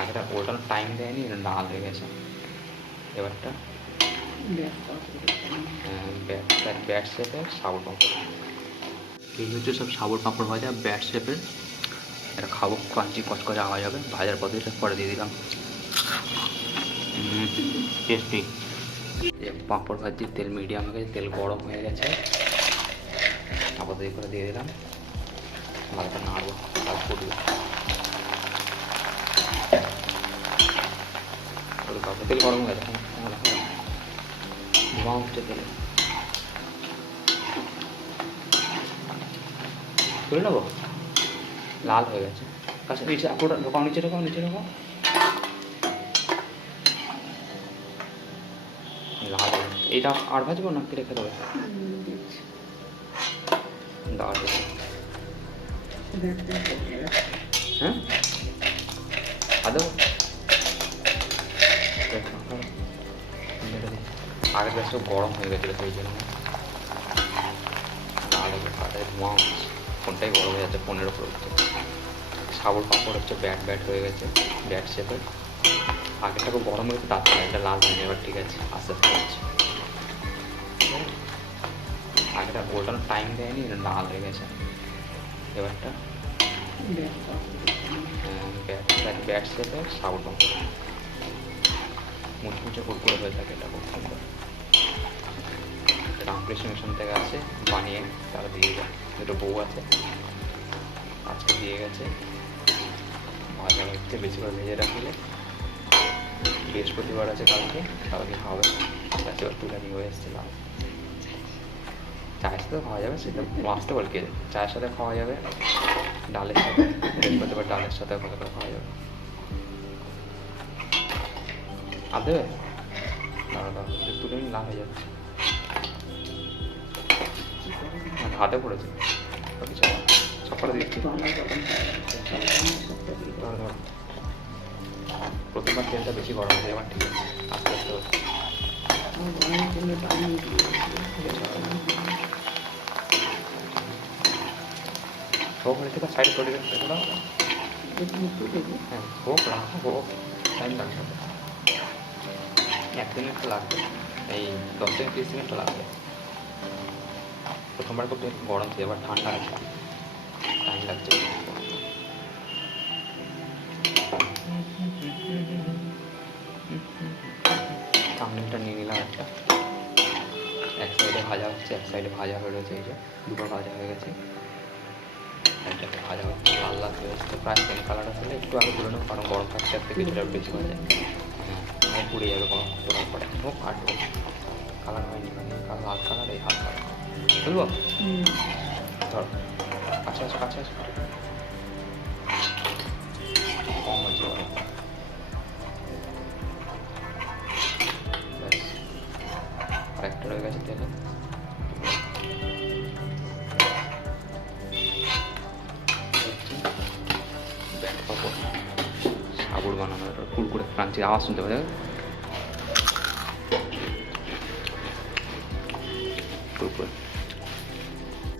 আগেটা ওটার টাইম দেয়নি, লাল হয়ে গেছে। এবারটা ব্যাট শেপের সাবুর পাঁপড়। এই হচ্ছে সব সাবুর পাঁপড় ভাজা ব্যাট শেপের। এটা খাবো, ক্রাঞ্চি কচকচে আওয়াজ হবে। ভাজার পদ্ধতিটা পরে দিয়ে দিলাম। টেস্টি। পাঁপড় ভাজি, তেল মিডিয়াম হয়ে গেছে, তেল গরম হয়ে গেছে, আবার দিয়ে করে দিয়ে দিলাম। ভালোটা নাড়বো আর ফুটবে। তেল গরম হয়ে গেছে, ধোঁয়া উঠছে তেলে। তুলে নেবো, লাল হয়ে গেছে। কাছে নিচে পুরো ঢোকাও, নিচে ঢোকাও, নিচে ঢোকাও। লাল হয়ে গেছে। এইটা আর ভাজবো না, কি রেখে দেবে? দাঁড় হ্যাঁ আদৌ আগের গ্যাসটা গরম হয়ে গেছিলো, সেই জন্য লাল হয়ে ধোঁয়া হচ্ছে। ফোনটাই গরম হয়ে যাচ্ছে, ফোনের ওপর হচ্ছে। সাবুর পাঁপড় হচ্ছে ব্যাট ব্যাট হয়ে গেছে, ব্যাট শেপের। আগেরটা খুব গরম হয়ে গেছে, তার এটা লাল হয়নি। এবার ঠিক আছে, আস্তে আস্তে হচ্ছে। আগেটা ওটার টাইম দেয়নি, লাল হয়ে গেছে। এবারটা ব্যাট শেপের সাবুর পাঁপড়। মুচমুচে কুরকুরে হয়ে থাকে, এটা খুব সুন্দর। রামকৃষ্ণ মিশন থেকে আছে বানিয়ে, তারা দিয়ে যায়। দুটো বউ আছে, আজকে দিয়ে গেছে। ভাজা হচ্ছে, বেশি করে ভেজে রাখলে বৃহস্পতিবার আছে কালকে, কালকে খাওয়াবে। গাছে তুলে নিয়ে হয়ে এসেছে লাল। চায়ের সাথে খাওয়া যাবে, সেটা আসতে বল কে, চায়ের সাথে খাওয়া যাবে, ডালের সাথে। বৃহস্পতিবার ডালের সাথে ভালো করে খাওয়া যাবে। আর দেবে দাঁড়া দাঁড়া, তুলে নিয়ে লাল হয়ে যাচ্ছে, হাতে পড়েছে। কিছু সবকটা দিচ্ছি। প্রথমবার তেলটা বেশি গরম হয়ে এবার ঠিক আছে, আস্তে আস্তে হচ্ছে। হোক হয়েছে, তার সাইড করে দিতে হ্যাঁ, হোক রাখো, হোক, টাইম লাগবে। 1 মিনিট তো লাগবে, এই 10 থেকে 30 মিনিট তো লাগবে। প্রথমবার খুব গরম ছিল, এবার ঠান্ডা আছে, টাইম লাগছে। চাউমিনটা নিয়ে নিলাম একটা। এক সাইডে ভাজা হচ্ছে, এক সাইডে ভাজা হয়ে রয়েছে। এই যে দুটো ভাজা হয়ে গেছে, একটাতে ভাজা হচ্ছে, লাল লাল হয়ে যাচ্ছে। প্রায় সেম কালার আসলে একটু আগে তুলে নেবো, কারণ গরম থাকতে থাকতে কিছুটা বেশি ভাজা। হ্যাঁ, পুড়ে যাবে গরম তোলার পরে। হোক কাটবো, কালার হয়নি, কালার লাল কালার, এই হাল কালার বুঝবো। ধর কাছে আছে, কাছে আছে, কম হয়েছে গরম। ব্যাস, আরেকটা রয়ে গেছে তেলে। ব্যাট পাপড় সাবুর বানানো, কুরকুরে ক্রাঞ্চির আওয়াজ শুনতে পাবে, কুরকুরে।